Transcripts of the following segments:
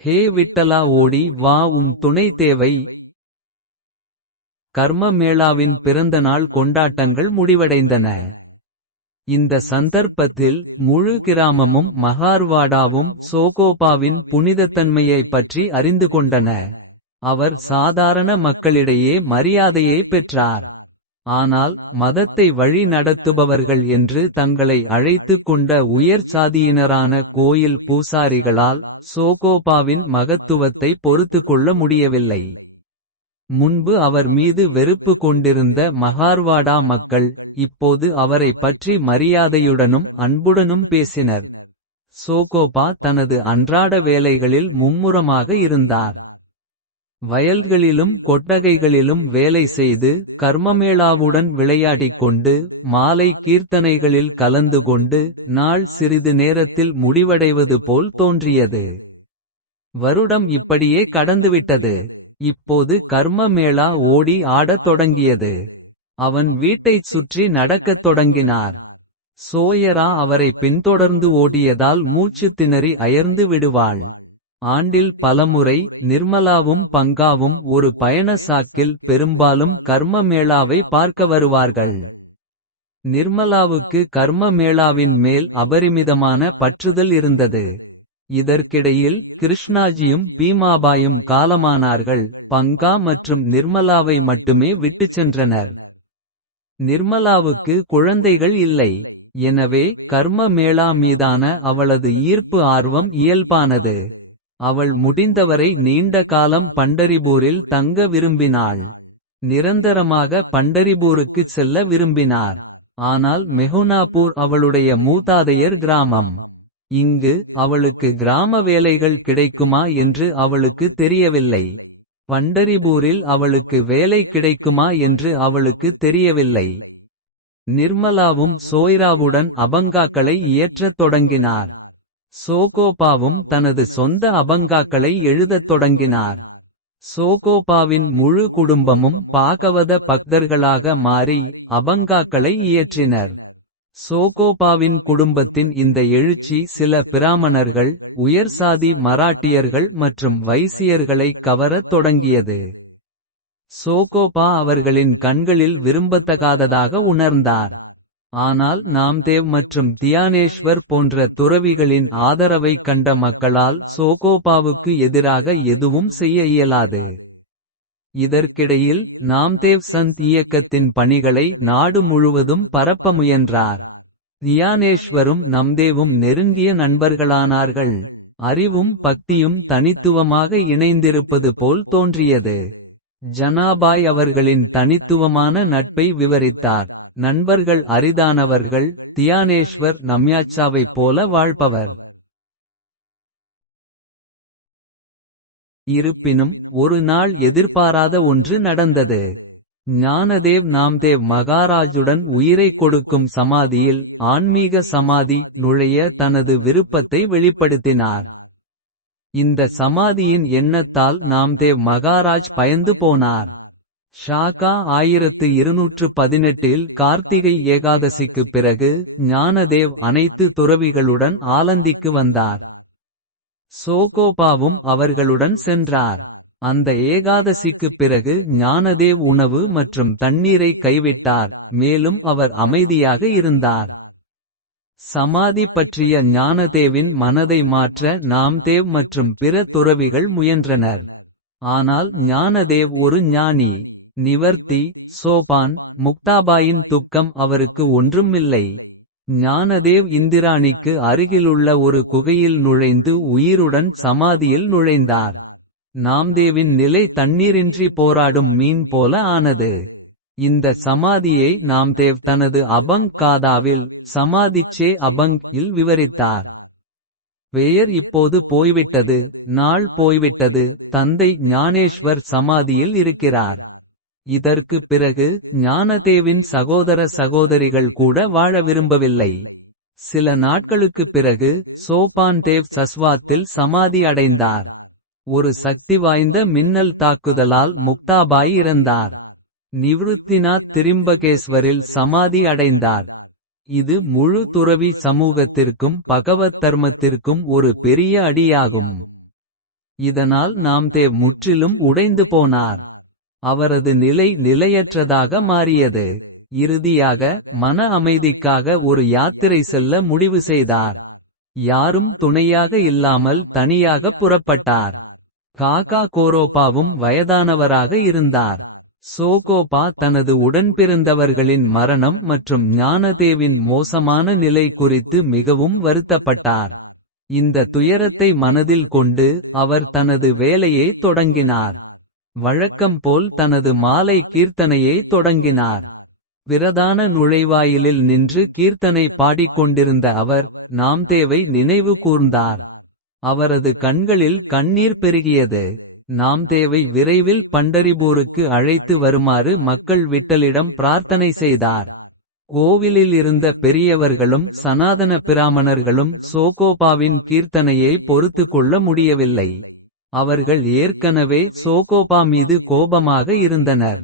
ஹே விட்டலா ஓடி வா உன் துணை தேவை கர்ம மேளாவின் பிறந்தநாள் கொண்டாட்டங்கள் முடிவடைந்தன. இந்த சந்தர்ப்பத்தில் முழு கிராமமும் மகார்வாடாவும் சோகோபாவின் புனிதத்தன்மையைப் பற்றி அறிந்து கொண்டன. அவர் சாதாரண மக்களிடையே மரியாதையை பெற்றார். ஆனால் மதத்தை வழி நடத்துபவர்கள் என்று தங்களை அழைத்துக் கொண்ட உயர் சாதியினரான கோயில் பூசாரிகளால் சோகோபாவின் மகத்துவத்தை பொறுத்துக்கொள்ள முடியவில்லை. முன்பு அவர் மீது வெறுப்பு கொண்டிருந்த மகார்வாடா மக்கள். இப்போது அவரைப் பற்றி மரியாதையுடனும் அன்புடனும் பேசினர். சோகோபா தனது அன்றாட வேலைகளில் மும்முரமாக இருந்தார். வயல்களிலும் கொட்டகைகளிலும் வேலை செய்து கர்மமேளாவுடன் விளையாடிக் கொண்டு. மாலை கீர்த்தனைகளில் கலந்து கொண்டு நாள் சிறிது நேரத்தில் முடிவடைவது போல் தோன்றியது. வருடம் இப்படியே கடந்துவிட்டது. இப்போது கர்ம மேளா ஓடி ஆடத் தொடங்கியது. அவன் வீட்டைச் சுற்றி நடக்கத் தொடங்கினார். சோயரா அவரை பின்தொடர்ந்து ஓடியதால் மூச்சுத் திணறி அயர்ந்து விடுவாள். ஆண்டில் பலமுறை நிர்மலாவும் பங்காவும் ஒரு பயண சாக்கில் பெரும்பாலும் கர்ம மேளாவை பார்க்க வருவார்கள். நிர்மலாவுக்கு கர்ம மேளாவின் மேல் அபரிமிதமான பற்றுதல் இருந்தது. இதற்கிடையில் கிருஷ்ணாஜியும் பீமாபாயும் காலமானார்கள். பங்கா மற்றும் நிர்மலாவை மட்டுமே விட்டுச் சென்றனர். நிர்மலாவுக்கு குழந்தைகள் இல்லை. எனவே கர்ம மேளா மீதான அவளது ஈர்ப்பு ஆர்வம் இயல்பானது. அவள் முடிந்தவரை நீண்ட காலம் பண்டரிபூரில் தங்க விரும்பினாள். நிரந்தரமாக பண்டரிபூருக்குச் செல்ல விரும்பினார். ஆனால் மெஹுனாபூர் அவளுடைய மூதாதையர் கிராமம். இங்கு அவளுக்கு கிராம வேலைகள் கிடைக்குமா என்று அவளுக்கு தெரியவில்லை. பண்டரிபூரில் அவளுக்கு வேலை கிடைக்குமா என்று அவளுக்கு தெரியவில்லை. நிர்மலாவும் சோய்ராவுடன் அபங்காக்களை இயற்றத் தொடங்கினார். சோகோபாவும் தனது சொந்த அபங்காக்களை எழுதத் தொடங்கினார். சோகோபாவின் முழு குடும்பமும் பாகவத பக்தர்களாக மாறி அபங்காக்களை இயற்றினர். சோகோபாவின் குடும்பத்தின் இந்த எழுச்சி சில பிராமணர்கள். உயர்சாதி மராட்டியர்கள் மற்றும் வைசியர்களை கவரத் தொடங்கியது. சோகோபா அவர்களின் கண்களில் விரும்பத்தகாததாக உணர்ந்தார். ஆனால் நாம்தேவ் மற்றும் தியானேஷ்வர் போன்ற துறவிகளின் ஆதரவைக் கண்ட மக்களால் சோகோபாவுக்கு எதிராக எதுவும் செய்ய இயலாது. இதற்கிடையில் நாம்தேவ் சந்த் இயக்கத்தின் பணிகளை நாடு முழுவதும் பரப்ப முயன்றார். தியானேஷ்வரும் நம்தேவும் நெருங்கிய நண்பர்களானார்கள். அறிவும் பக்தியும் தனித்துவமாக இணைந்திருப்பது போல் தோன்றியது. ஜனாபாய் அவர்களின் தனித்துவமான நட்பை விவரித்தார். நண்பர்கள் அரிதானவர்கள் தியானேஷ்வர் நம்யாச்சாவைப் போல வாழ்பவர். இருப்பினும் ஒரு நாள் எதிர்பாராத ஒன்று நடந்தது. ஞானதேவ் நாம்தேவ் மகாராஜுடன் உயிரைக் கொடுக்கும் சமாதியில். ஆன்மீக சமாதி நுழைய தனது விருப்பத்தை வெளிப்படுத்தினார். இந்த சமாதியின் எண்ணத்தால் நாம்தேவ் மகாராஜ் பயந்து போனார். ஷாகா ஆயிரத்து இருநூற்று பதினெட்டில் கார்த்திகை ஏகாதசிக்குப் பிறகு. ஞானதேவ் அனைத்து துறவிகளுடன் ஆலந்திக்கு வந்தார். சோகோபாவும் அவர்களுடன் சென்றார். அந்த ஏகாதசிக்குப் பிறகு ஞானதேவ் உணவு மற்றும் தண்ணீரை கைவிட்டார். மேலும் அவர் அமைதியாக இருந்தார். சமாதி பற்றிய ஞானதேவின் மனதை மாற்ற நாம்தேவ் மற்றும் பிற துறவிகள் முயன்றனர். ஆனால் ஞானதேவ் ஒரு ஞானி. நிவர்த்தி சோபான் முக்தாபாயின் துக்கம் அவருக்கு ஒன்றுமில்லை. ஞானதேவ் இந்திராணிக்கு அருகிலுள்ள ஒரு குகையில் நுழைந்து உயிருடன் சமாதியில் நுழைந்தார். நாம்தேவின் நிலை தண்ணீரின்றி போராடும் மீன் போல ஆனது. இந்த சமாதியை நாம்தேவ் தனது அபங் காதாவில் சமாதிச்சே அபங் இல் விவரித்தார். பெயர் இப்போது போய்விட்டது நாள் போய்விட்டது தந்தை ஞானேஷ்வர் சமாதியில் இருக்கிறார். இதற்கு பிறகு ஞானதேவின் சகோதர சகோதரிகள் கூட வாழ விரும்பவில்லை. சில நாட்களுக்குப் பிறகு சோபான் தேவ் சஸ்வாத்தில் சமாதி அடைந்தார். ஒரு சக்தி வாய்ந்த மின்னல் தாக்குதலால் முக்தாபாய் இறந்தார். நிவ்ருத்திநாத் திரிம்பகேஸ்வரில் சமாதி அடைந்தார். இது முழு துறவி சமூகத்திற்கும் பகவத் தர்மத்திற்கும் ஒரு பெரிய அடியாகும். இதனால் நாம்தேவ் முற்றிலும் உடைந்து போனார். அவரது நிலை நிலையற்றதாக மாறியது. இறுதியாக மன அமைதிக்காக ஒரு யாத்திரை செல்ல முடிவு செய்தார். யாரும் துணையாக இல்லாமல் தனியாக புறப்பட்டார். காகா கோரோபாவும் வயதானவராக இருந்தார். சோகோபா தனது உடன்பிறந்தவர்களின் மரணம் மற்றும் ஞானதேவின் மோசமான நிலை குறித்து மிகவும் வருத்தப்பட்டார். இந்த துயரத்தை மனதில் கொண்டு அவர் தனது வேலையை தொடங்கினார். வழக்கம் போல் தனது மாலை கீர்த்தனையை தொடங்கினார். பிரதான நுழைவாயிலில் நின்று கீர்த்தனை பாடிக்கொண்டிருந்த அவர். நாம்தேவை நினைவு கூர்ந்தார். அவரது கண்களில் கண்ணீர் பெருகியது. நாம்தேவை விரைவில் பண்டரிபூருக்கு அழைத்து வருமாறு மக்கள் விட்டலிடம் பிரார்த்தனை செய்தார். கோவிலில் இருந்த பெரியவர்களும் சனாதன பிராமணர்களும் சோகோபாவின் கீர்த்தனையை பொறுத்து கொள்ள முடியவில்லை. அவர்கள் ஏற்கனவே சோகோபா மீது கோபமாக இருந்தனர்.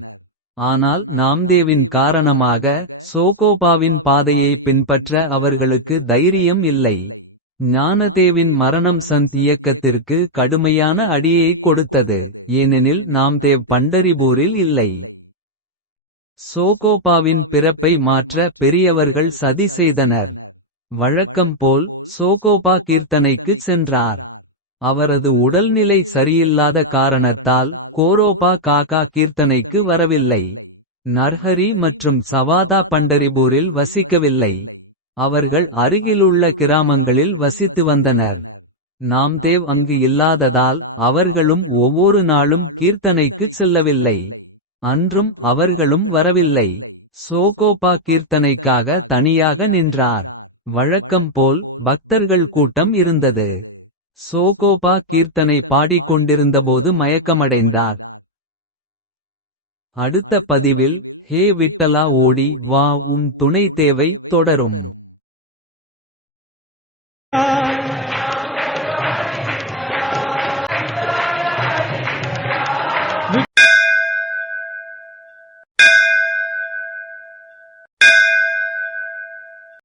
ஆனால் நாம்தேவின் காரணமாக சோகோபாவின் பாதையை பின்பற்ற அவர்களுக்கு தைரியம் இல்லை. ஞானதேவின் மரணம் சந்த் இயக்கத்திற்கு கடுமையான அடியை கொடுத்தது. ஏனெனில் நாம்தேவ் பண்டரிபூரில் இல்லை. சோகோபாவின் பிறப்பை மாற்ற பெரியவர்கள் சதி செய்தனர். வழக்கம் போல் சோகோபா கீர்த்தனைக்குச் சென்றார். அவரது உடல்நிலை சரியில்லாத காரணத்தால் கோரோபா காகா கீர்த்தனைக்கு வரவில்லை. நர்ஹரி மற்றும் சவாதா பண்டரிபூரில் வசிக்கவில்லை. அவர்கள் அருகிலுள்ள கிராமங்களில் வசித்து வந்தனர். நாம்தேவ் அங்கு இல்லாததால் அவர்களும் ஒவ்வொரு நாளும் கீர்த்தனைக்குச் செல்லவில்லை. அன்றும் அவர்களும் வரவில்லை. சோகோபா கீர்த்தனைக்காக தனியாக நின்றார். வழக்கம் போல் பக்தர்கள் கூட்டம் இருந்தது. சோகோபா கீர்த்தனை பாடிக்கொண்டிருந்தபோது மயக்கமடைந்தார். அடுத்த பதிவில் ஹே விட்டலா ஓடி வா உம் துணை தேவை தொடரும்.